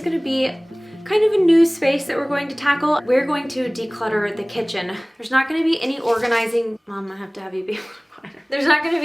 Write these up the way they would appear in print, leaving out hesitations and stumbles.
is going to be kind of a new space that we're going to tackle. We're going to declutter the kitchen. There's not going to be any organizing. Mom, I have to have you be quieter. There's not going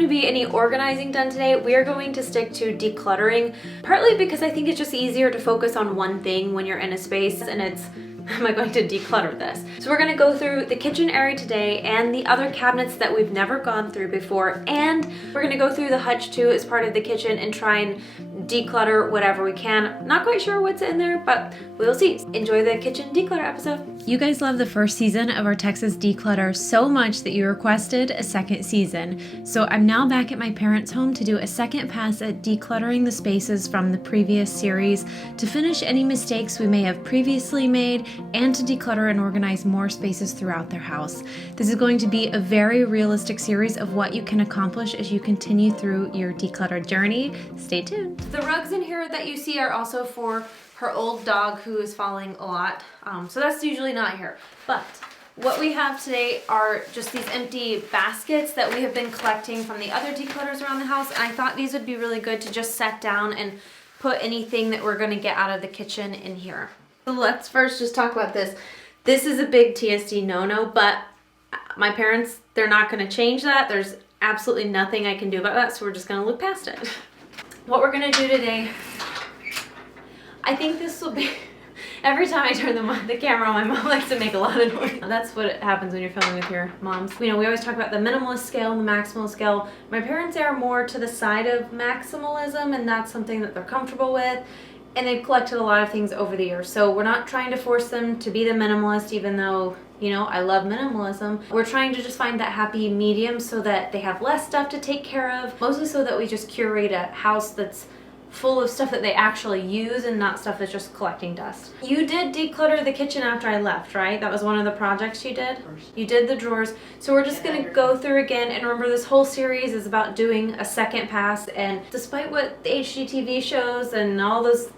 to be any organizing done today. We are going to stick to decluttering, partly because I think it's just easier to focus on one thing when you're in a space, and it's, am I going to declutter this? So we're gonna go through the kitchen area today and the other cabinets that we've never gone through before, and we're gonna go through the Hutch too as part of the kitchen and try and declutter whatever we can. Not quite sure what's in there, but we'll see. Enjoy the kitchen declutter episode. You guys love the first season of our Texas Declutter so much that you requested a second season. So I'm now back at my parents' home to do a second pass at decluttering the spaces from the previous series, to finish any mistakes we may have previously made, and to declutter and organize more spaces throughout their house. This is going to be a very realistic series of what you can accomplish as you continue through your declutter journey. Stay tuned. The rugs in here that you see are also for her old dog who is falling a lot. So that's usually not here. But what we have today are just these empty baskets that we have been collecting from the other declutters around the house. And I thought these would be really good to just set down and put anything that we're gonna get out of the kitchen in here. So let's first just talk about this. This is a big TSD no-no, but my parents, they're not gonna change that. There's absolutely nothing I can do about that, so we're just gonna look past it. What we're gonna do today, I think this will be, every time I turn the camera on, my mom likes to make a lot of noise. That's what happens when you're filming with your moms. You know, we always talk about the minimalist scale and the maximal scale. My parents are more to the side of maximalism, and that's something that they're comfortable with. And they've collected a lot of things over the years. So we're not trying to force them to be the minimalist, even though, you know, I love minimalism. We're trying to just find that happy medium so that they have less stuff to take care of, mostly so that we just curate a house that's full of stuff that they actually use and not stuff that's just collecting dust. You did declutter the kitchen after I left, right? That was one of the projects you did? You did the drawers. So we're just gonna go through again, and remember, this whole series is about doing a second pass, and despite what the HGTV shows and all those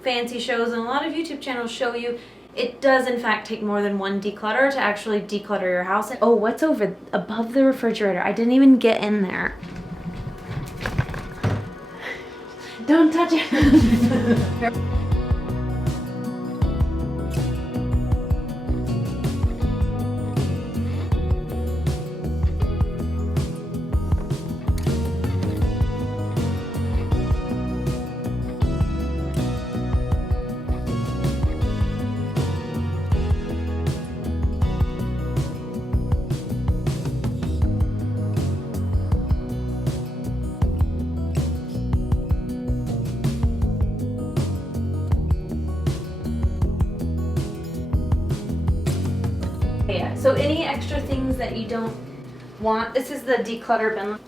fancy shows and a lot of YouTube channels show you, it does in fact take more than one declutter to actually declutter your house. Oh, what's over above the refrigerator? I didn't even get in there. Don't touch it. Yeah, so any extra things that you don't want, this is the declutter bin.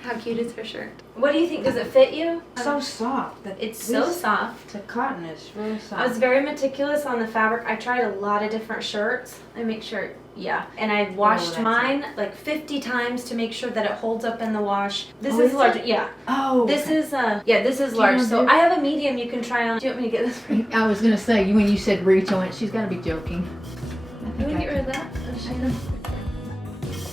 How cute is her shirt? What do you think? Does it fit you? So soft. It's so soft. The cotton is really soft. I was very meticulous on the fabric. I tried a lot of different shirts. I make sure, yeah. And I washed mine like 50 times to make sure that it holds up in the wash. This is large, yeah. Oh. This is, yeah, this is large. So I have a medium you can try on. Do you want me to get this for you? I was gonna say, when you said reach, I went, she's gotta be joking. Can we get rid of that?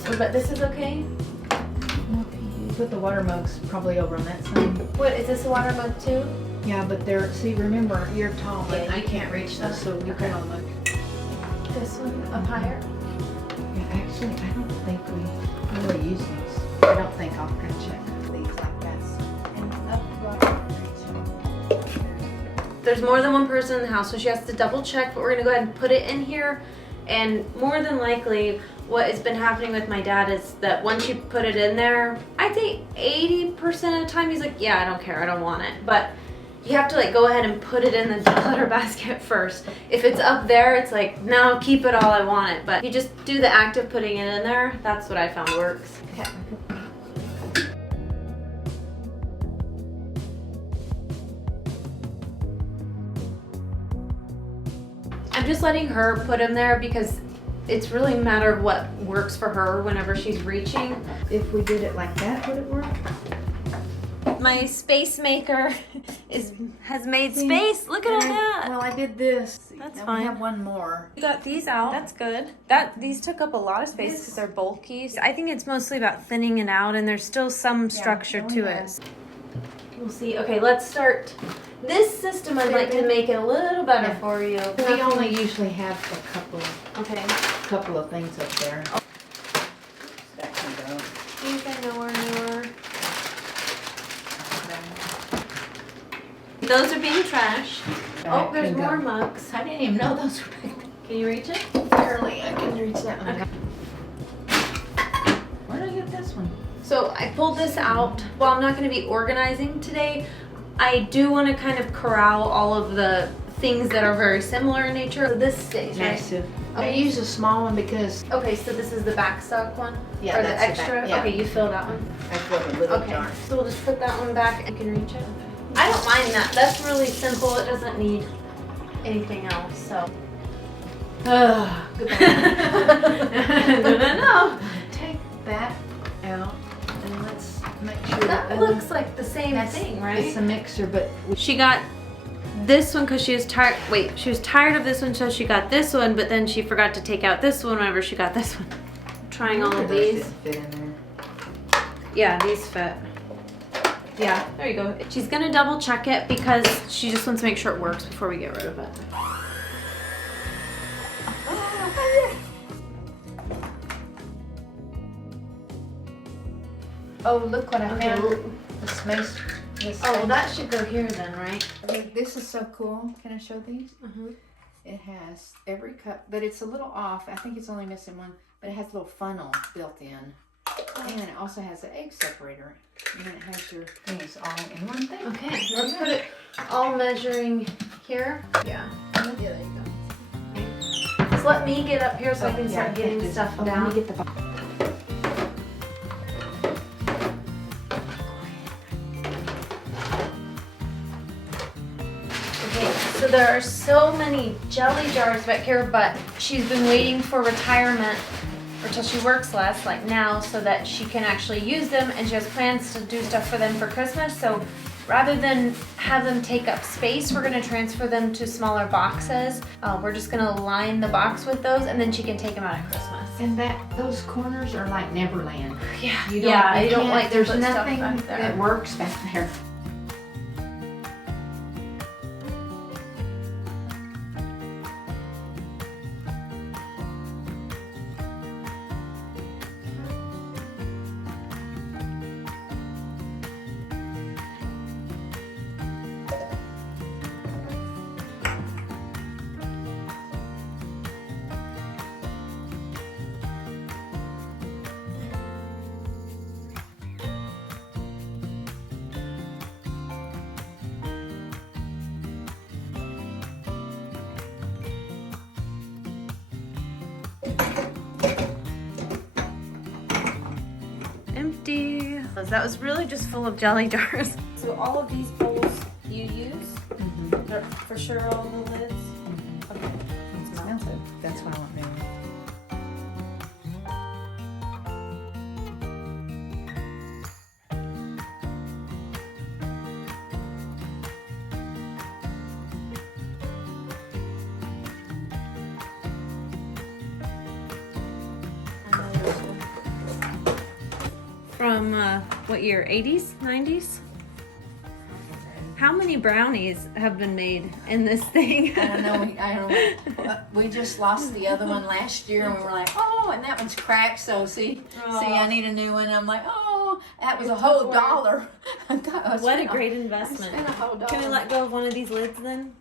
Oh, but this is okay? You put the water mugs probably over on that side. What, is this a water mug too? Yeah, but they're, see, remember, you're tall, Yeah, and I can't reach those, so you can all look. This one up higher? Yeah, actually, I don't think we really use these. I don't think. I'll check these like this. And up, There's more than one person in the house, so she has to double check, but we're gonna go ahead and put it in here. And more than likely, what has been happening with my dad is that once you put it in there, I'd say 80% of the time he's like, yeah, I don't care, I don't want it. But you have to like go ahead and put it in the declutter basket first. If it's up there, it's like, no, keep it all, I want it. But if you just do the act of putting it in there, that's what I found works. Okay. I'm just letting her put them there because it's really a matter of what works for her whenever she's reaching. if we did it like that, would it work? My space maker has made space. Look at all that. Well, I did this. That's now fine. We have one more. You got these out. That's good. These took up a lot of space because they're bulky. I think it's mostly about thinning it out, and there's still some structure to it. We'll see. Okay, let's start This system I'd like to make it a little better Yeah. for you. We only usually have a Okay. couple of things up there. That can go. These I know are newer. Those are being trashed. That Oh, there's can more go. mugs. I didn't even know those were big. Can you reach it? Barely, I can reach that one. Where did I get this one? So I pulled this out. Well, I'm not going to be organizing today. I do want to kind of corral all of the things that are very similar in nature. So this stays, right? Massive. I Okay. use a small one because Okay, so this is the backstock one? Yeah, or the that's the extra? back, yeah. Okay, you fill that one. I put a little Okay, jar. so we'll just put that one back and you can reach it. I don't mind that. That's really simple. It doesn't need anything else, so. Goodbye. No. Take that out and let's make sure That looks like the same thing, right? It's a mixer, but She got this one because she was tired. Wait, she was tired of this one, so she got this one, but then she forgot to take out this one whenever she got this one. Trying all of these. Fit in there. Yeah, these fit. Yeah, there you go. She's gonna double check it because she just wants to make sure it works before we get rid of it. Oh, look what I Okay. found. This mace. This Oh, well, that should go here then, right? Okay, this is so cool. Can I show these? It has every cup, but it's a little off. I think it's only missing one, but it has a little funnel built in. And it also has an egg separator. And then it has your things all in one thing. Okay, let's put it all measuring here. Yeah. Yeah, there you go. Just let me get up here so I can Yeah, start getting just- stuff Let down. me get the box. Okay, so there are so many jelly jars back here, but she's been waiting for retirement or till she works less, like now, so that she can actually use them, and she has plans to do stuff for them for Christmas. So rather than have them take up space, we're gonna transfer them to smaller boxes. We're just gonna line the box with those, and then she can take them out at Christmas. And those corners are like Neverland. Yeah, You I don't can't- like to there's put stuff nothing back there. that works back there. Empty. That was really just full of jelly jars. So all of these bowls you use? They're for sure all the lids? Okay. It smells good. That's what I want now. From what year? 80s? 90s? How many brownies have been made in this thing? I don't know. We just lost the other one last year, and we were like, oh, and that one's cracked. So see, I need a new one. I'm like, oh, that was a whole $1. What a great investment. I spent a whole $1. Can we let go of one of these lids then?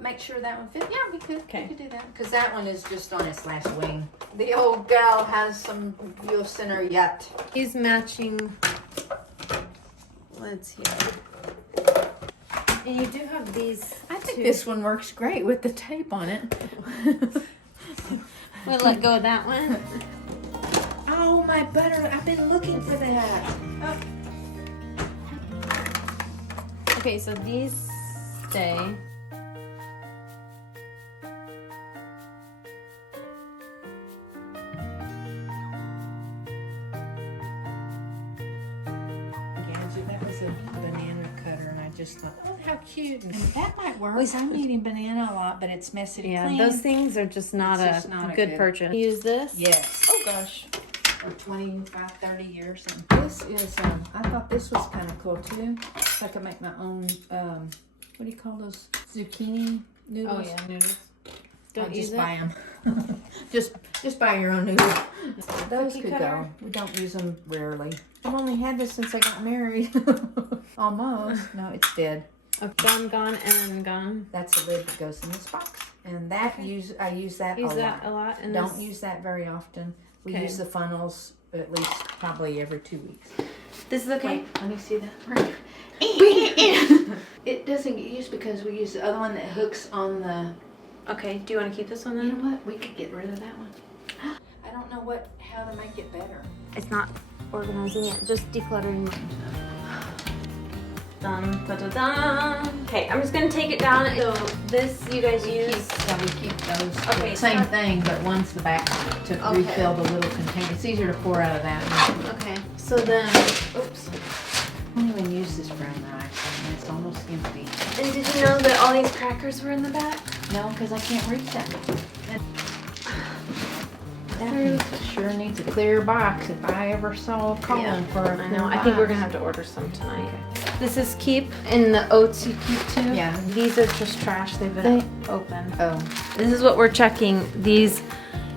Make sure that one fit. Yeah, we could. Okay. We could do that. Because that one is just on its last wing. The old gal has some use in her yet. These matching lids here. And you do have these. I think too. this one works great with the tape on it. We'll let go of that one. Oh, my butter. I've been looking for that. Oh. Okay, so these stay. Gadget, that was a banana cutter, and I just thought, oh, how cute. And that might work. I'm eating banana a lot, but it's messy to clean. Those things are just not It's just not a a good good- purchase. Use this? Yes. Oh gosh. For 25, 30 years. And this is, I thought this was kind of cool too. So I could make my own, what do you call those? Zucchini noodles? Oh yeah, noodles. Don't Don't just use buy them. just buy your own noodles. Those Cookie could cutter? go. We don't use them rarely. I've only had this since I got married. Almost. No, it's dead. Okay. Gone, and gone. That's the lid that goes in this box. And that I use that Use a that lot. a lot. And Don't use that very often. We Okay. use the funnels at least probably every 2 weeks. This is okay. Wait, let me see that. It doesn't get used because we use the other one that hooks on the. Okay. Do you want to keep this one You then? know what? We could get rid of that one. I don't know how to make it better. It's not organizing it, just decluttering. Dun, da, da, da. Okay, I'm just gonna take it down. So this you guys use. We keep those. Okay, Same so- thing, but one's the back to Okay. refill the little container. It's easier to pour out of that one. Okay. So then, oops. I don't even use this brown rice, and it's almost empty. And did you know that all these crackers were in the back? No, because I can't reach that. That sure needs a clear box if I ever saw calling for a I clear know. box. I think we're gonna have to order some tonight. This is keep, and the oats you keep too. Yeah. These are just trash. They've been open. Oh. This is what we're checking. These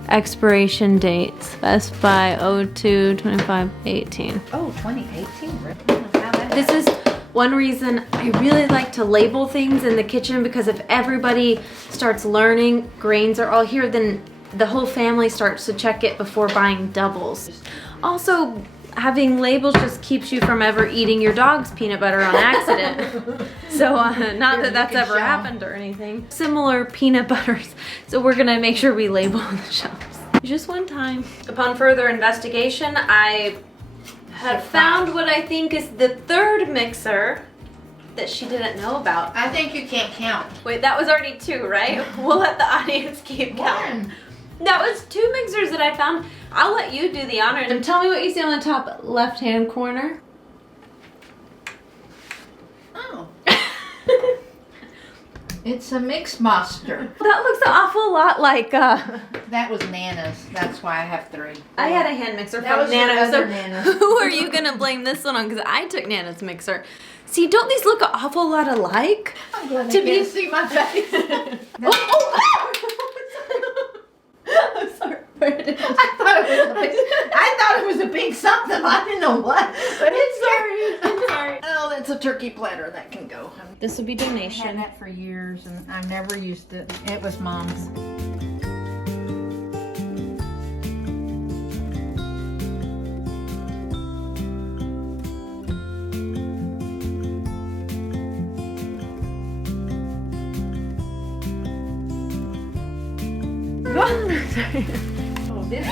expiration dates. Best by 02/25/18. Oh, 2018, really? I don't know how that This is one reason I really like to label things in the kitchen, because if everybody starts learning grains are all here, then the whole family starts to check it before buying doubles. Also, having labels just keeps you from ever eating your dog's peanut butter on accident. So not that that's ever happened or anything. Similar peanut butters. So we're gonna make sure we label on the shelves. Just one time. Upon further investigation, I have found what I think is the third mixer that she didn't know about. I think you can't count. Wait, that was already 2, right? We'll let the audience keep counting. That was 2 mixers that I found. I'll let you do the honor. And tell me what you see on the top left-hand corner. Oh. It's a mix master. That looks an awful lot like, That was Nana's. That's why I have 3. I had a hand mixer That from was your Nana. other So Nana. who are you gonna blame this one on? Because I took Nana's mixer. See, don't these look an awful lot alike? I'm glad To they be- can't see my face. I'm sorry. I thought it was a big something. I didn't know what. But it's I'm sorry. Oh, that's a turkey platter that can go. This would be I've had donation. that for years and I've never used it. It was Mom's. Sorry. Oh, this.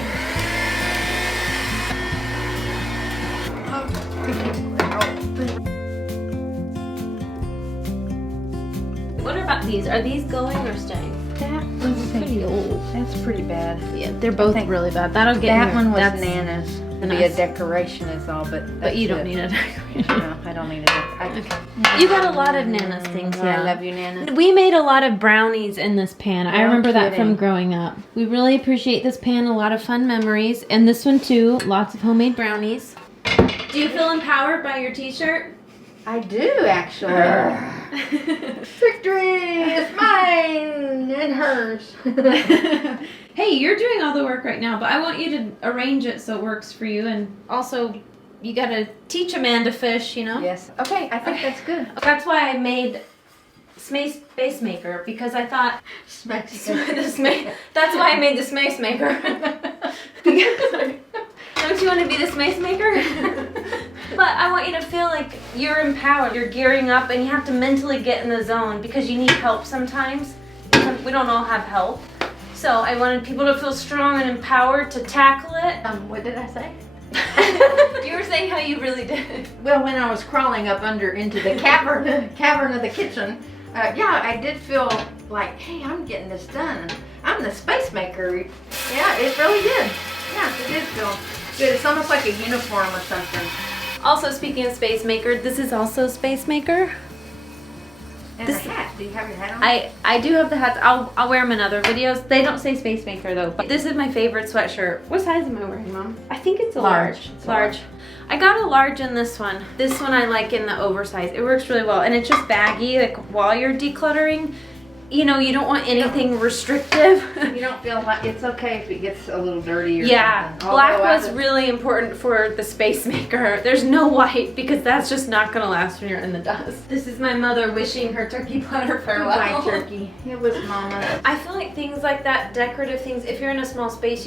What about these? Are these going or staying? That was Pretty old. That's pretty bad. Yeah, they're both really bad. That'll get That your- one was that's- Nana's. To nice. be a decoration is all, but you don't it. need a decoration. No, I don't need it. You got a lot of Nana's things, I yeah. love you, Nana. We made a lot of brownies in this pan. I No remember that from kidding. growing up. We really appreciate this pan. A lot of fun memories. And this one too. Lots of homemade brownies. Do you feel empowered by your t-shirt? I do actually. Victory is mine and hers. Hey, you're doing all the work right now, but I want you to arrange it so it works for you. And also, you gotta teach a man to fish, you know? Yes. Okay, I think that's good. That's why I made Space Maker, because I thought that's why I made the Space Maker. Don't you want to be the Space Maker? But I want you to feel like you're empowered. You're gearing up, and you have to mentally get in the zone because you need help sometimes. We don't all have help. So I wanted people to feel strong and empowered to tackle it. What did I say? You were saying how you really did. Well, when I was crawling up into the cavern of the kitchen, yeah, I did feel like, hey, I'm getting this done. I'm the space maker. Yeah, it really did. Yeah, it did feel good. It's almost like a uniform or something. Also, speaking of Space Maker, this is also Space Maker. And This- the hat. Do you have your hat on? I do have the hats. I'll wear them in other videos. They don't say Space Maker though. But this is my favorite sweatshirt. What size am I wearing, Mom? I think it's a large. It's Large. I got a large in this one. This one I like in the oversized. It works really well, and it's just baggy. Like while you're decluttering, you know, you don't want anything restrictive. You don't feel like it's okay if it gets a little dirty or Yeah, something. black Although was really important for the space maker. There's no white because that's just not gonna last when you're in the dust. This is my mother wishing her turkey platter farewell. Goodbye, turkey. It was Mama. I feel like things like that, decorative things, if you're in a small space,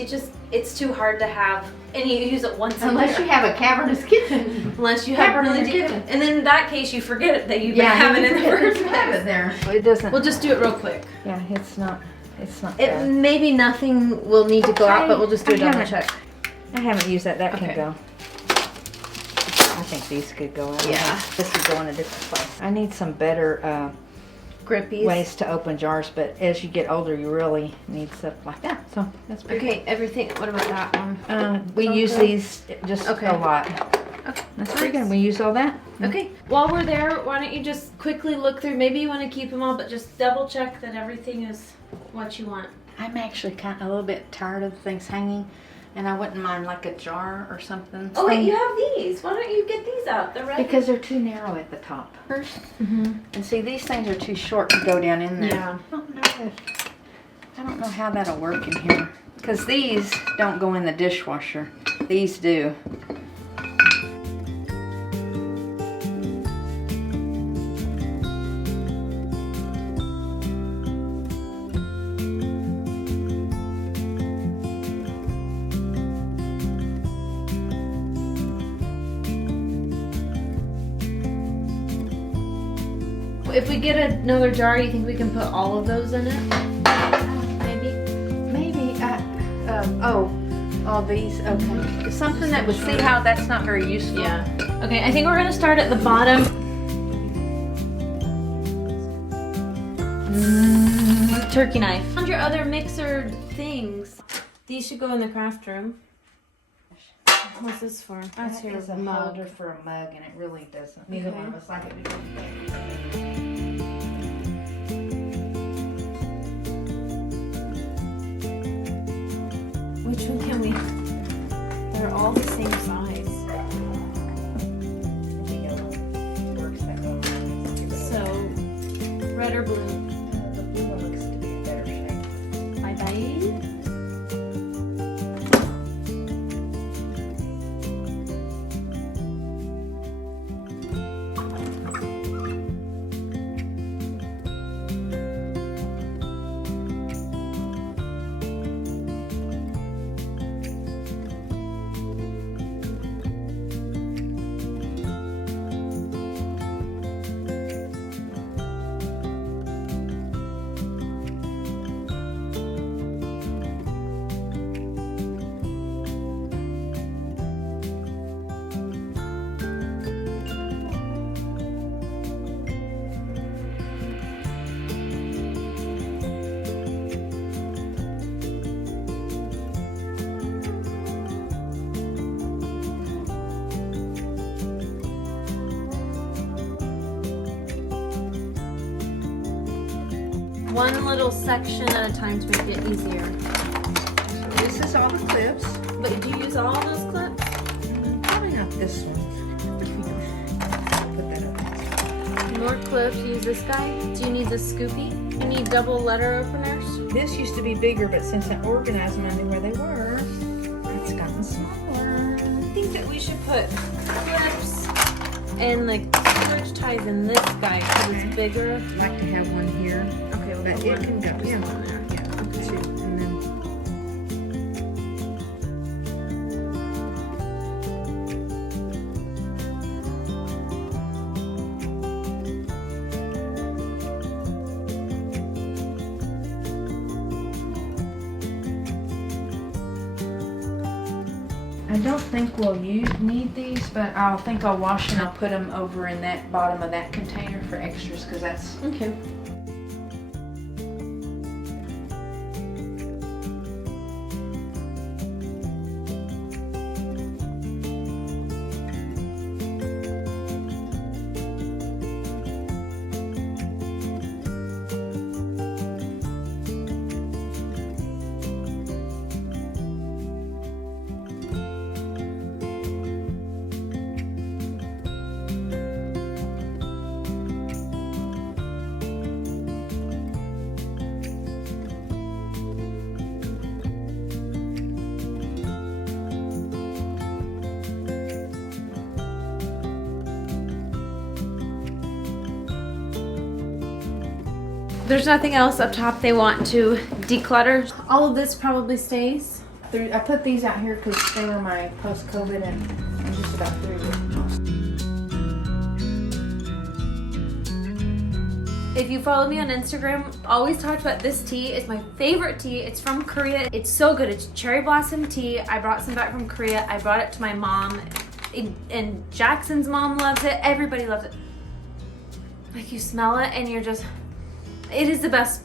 it's too hard to have, and you use it once a Unless year. you have a cavernous kitchen. Unless you have really Cavernous deep, kitchen. and then in that case you forget that you've been having it in the first have place. it there. Well, it doesn't. We'll just do it real quick. Yeah, it's not It bad. maybe nothing will need to go out, but we'll just do a double haven't- check. I haven't used that. That Okay. can go. I think these could go out. Yeah. This could go in a different place. I need some better Grippies. ways to open jars, but as you get older, you really need stuff like that. So that's pretty Okay, everything. What about that one? good. We use these just Okay. a lot. Okay, That's pretty good. We use all that. Okay, while we're there, why don't you just quickly look through, maybe you want to keep them all, but just double check that everything is what you want. I'm actually kind of a little bit tired of things hanging, and I wouldn't mind like a jar or something. Oh wait, you have these. Why don't you get these out? The red. Because they're too narrow at the top. First, and see these things are too short to go down in there. Yeah. I don't know how that'll work in here. Because these don't go in the dishwasher. These do. If we get another jar, you think we can put all of those in it? Maybe. Maybe. These. Okay. Something that would see how that's not very useful. Yeah. Okay, I think we're gonna start at the bottom. Turkey knife. Found your other mixer things. These should go in the craft room. What's this for? That's your It's a mug. holder for a mug, and it really doesn't. Neither Neither one one of us like it. Which one can we? They're all the same size. The yellow works that way. So, red or blue? The blue one looks to be a better shape. Bye bye. One little section at a time to make it easier. This is all the clips. But do you use all those clips? Probably not this one. Put that up. More clips. Use this guy. Do you need the scoopy? You need double letter openers. This used to be bigger, but since I organized them, I knew where they were. It's gotten smaller. I think that we should put clips and like stretch ties in this guy because it's bigger. I'd like to have one here, Okay, we'll but put it one. can go. Just Yeah, one there. yeah, Okay. two, and then. I don't think we'll need these, but I'll wash and I'll put them over in that bottom of that container for extras because that's Okay. There's nothing else up top they want to declutter. All of this probably stays. I put these out here because they were my post-COVID, and I'm just about through with most. If you follow me on Instagram, always talked about this tea. It's my favorite tea. It's from Korea. It's so good. It's cherry blossom tea. I brought some back from Korea. I brought it to my mom, and Jackson's mom loves it. Everybody loves it. Like, you smell it and you're just, it is the best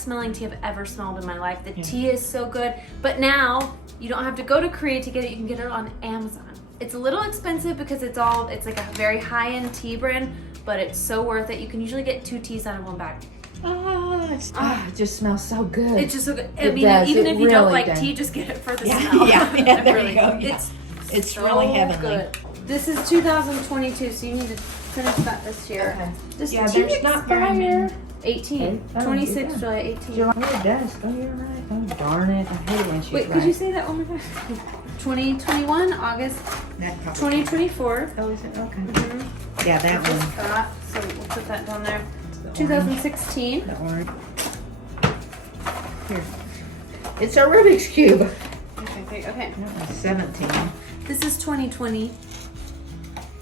smelling tea I've ever smelled in my life. The tea is so good, but now you don't have to go to Korea to get it. You can get it on Amazon. It's a little expensive because it's like a very high-end tea brand, but it's so worth it. You can usually get 2 teas out of 1 bag. It just smells so good. It's just so good. I It mean, does. even It if you don't really like does. tea, just get it for the smell. There really, you go. Yeah. It's so really heavenly. good. This is 2022, so you need to finish that this year. Okay. This Yeah, tea there's not very many. 18. Oh, 26, yeah. July 18. July, it does. Oh, you're right. Oh, darn it. I hate it when she's Wait, right. could you say that one more time? 2021, August That probably- 2024. Oh, is it? Okay. Mm-hmm. Yeah, that one. Just that, so we'll put that down there. 2016. The orange. Here. It's a Rubik's Cube. Okay. That was 17. This is 2020.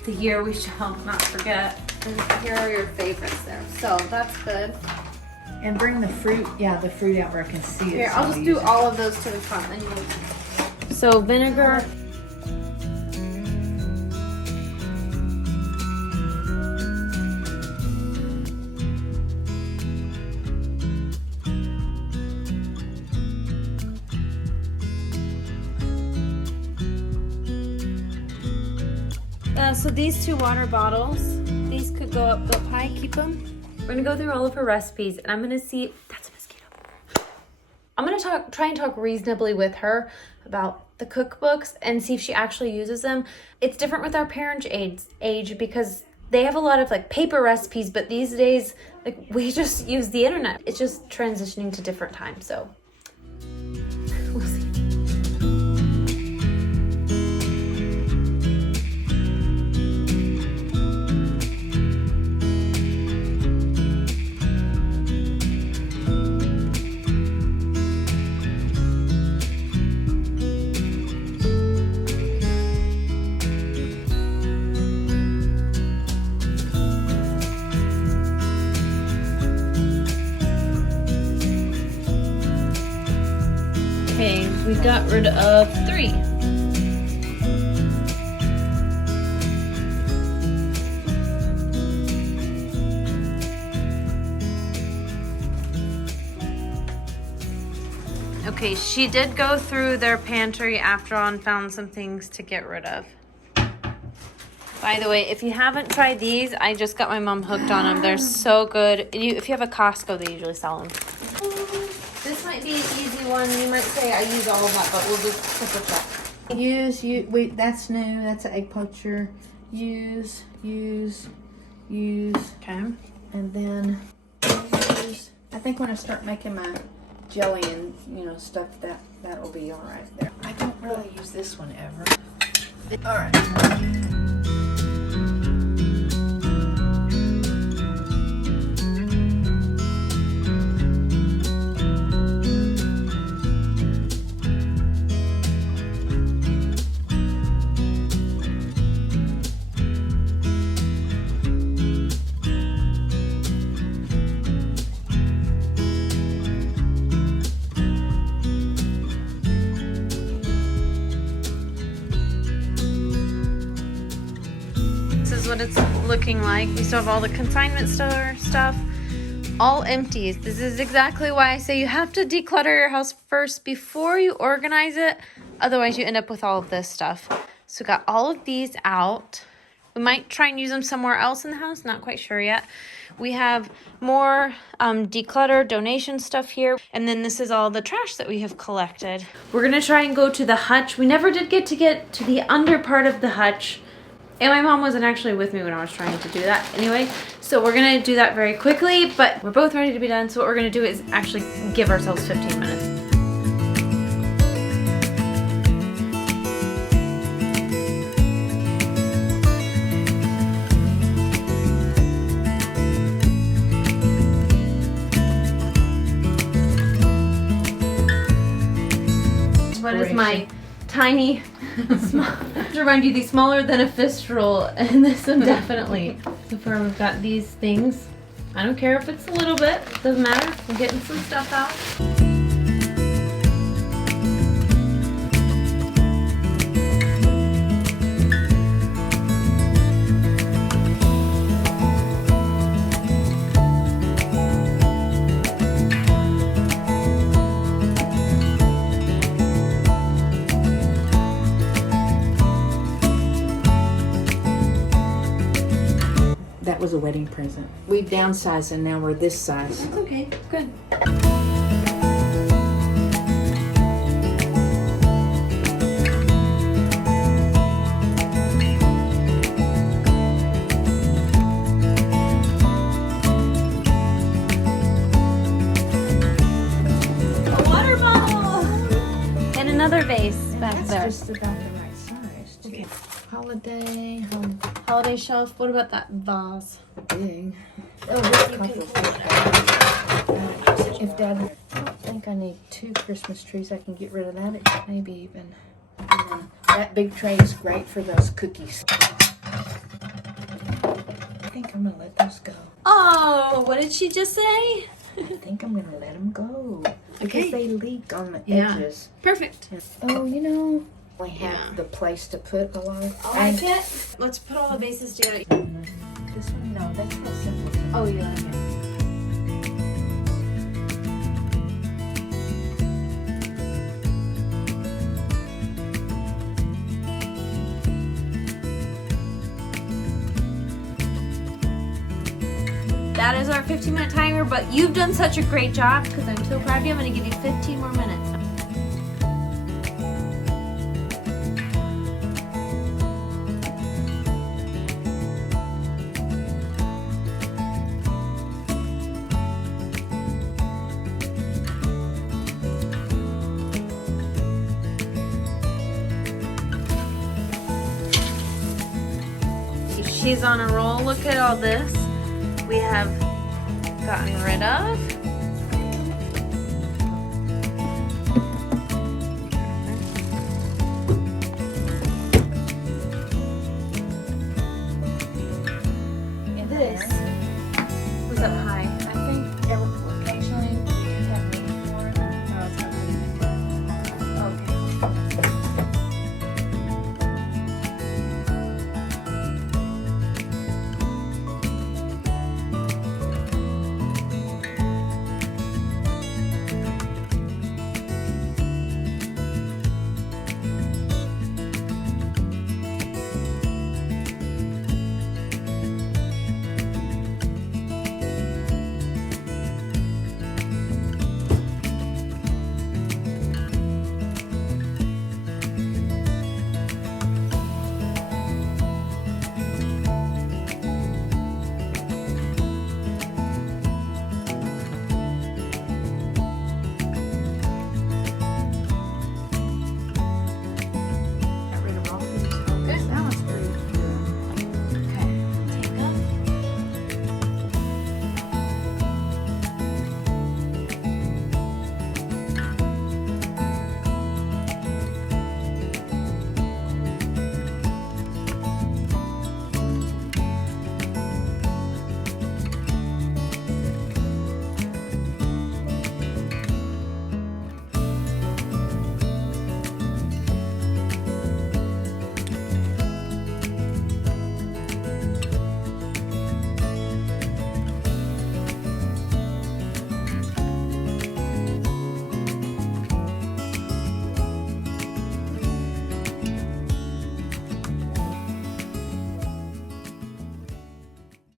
The year we shall not forget. And here are your favorites there. So that's good. And bring the fruit, the fruit out where I can see it. Here, so I'll just use do it. all of those to the front. Then you'll... So vinegar. So these 2 water bottles, these could go up high, keep them. We're gonna go through all of her recipes and I'm gonna see, that's a mosquito. I'm gonna try and talk reasonably with her about the cookbooks and see if she actually uses them. It's different with our parents' age because they have a lot of like paper recipes, but these days, like, we just use the internet. It's just transitioning to different times, so we'll see. Okay, we got rid of 3. Okay, she did go through their pantry after all and found some things to get rid of. By the way, if you haven't tried these, I just got my mom hooked on them. They're so good. If you have a Costco, they usually sell them. This might be an easy one. You might say I use all of that, but we'll just triple check. Wait, that's new. That's an egg poacher. Use. Okay. And then use. I think when I start making my jelly and, stuff, that'll be all right there. I don't really use this one ever. All right. What it's looking like. We still have all the consignment store stuff all empty. This is exactly why I say you have to declutter your house first before you organize it, otherwise you end up with all of this stuff. So got all of these out. We might try and use them somewhere else in the house, not quite sure yet. We have more declutter donation stuff here, and then this is all the trash that we have collected. We're gonna try and go to the Hutch. We never did get to the under part of the Hutch. And my mom wasn't actually with me when I was trying to do that anyway. So we're gonna do that very quickly, but we're both ready to be done. So what we're gonna do is actually give ourselves 15 minutes. What is my tiny, small, to remind you, the smaller than a fist roll, and this one definitely. So far we've got these things. I don't care if it's a little bit, doesn't matter. I'm getting some stuff out. That was a wedding present. We've downsized and now we're this size. That's okay, good. A water bottle! And another vase back That's there. just about the right size. Too. Okay. Holiday, Holiday shelf. What about that vase? big. Oh, You can if Dad, I don't think I need 2 Christmas trees. I can get rid of that. It maybe even. And then that big tray is great for those cookies. I think I'm gonna let those go. Oh, what did she just say? I think I'm gonna let them go because Okay. they leak on the Yeah. edges. Perfect. Oh, you know, we have Yeah. the place to put a lot of. I like it. Let's put all the bases together. This one, no, that's not simple. Oh, yeah. Okay. That is our 15-minute timer, but you've done such a great job because I'm so proud of you. I'm going to give you 15 more minutes. She's on a roll. Look at all this we have gotten rid of.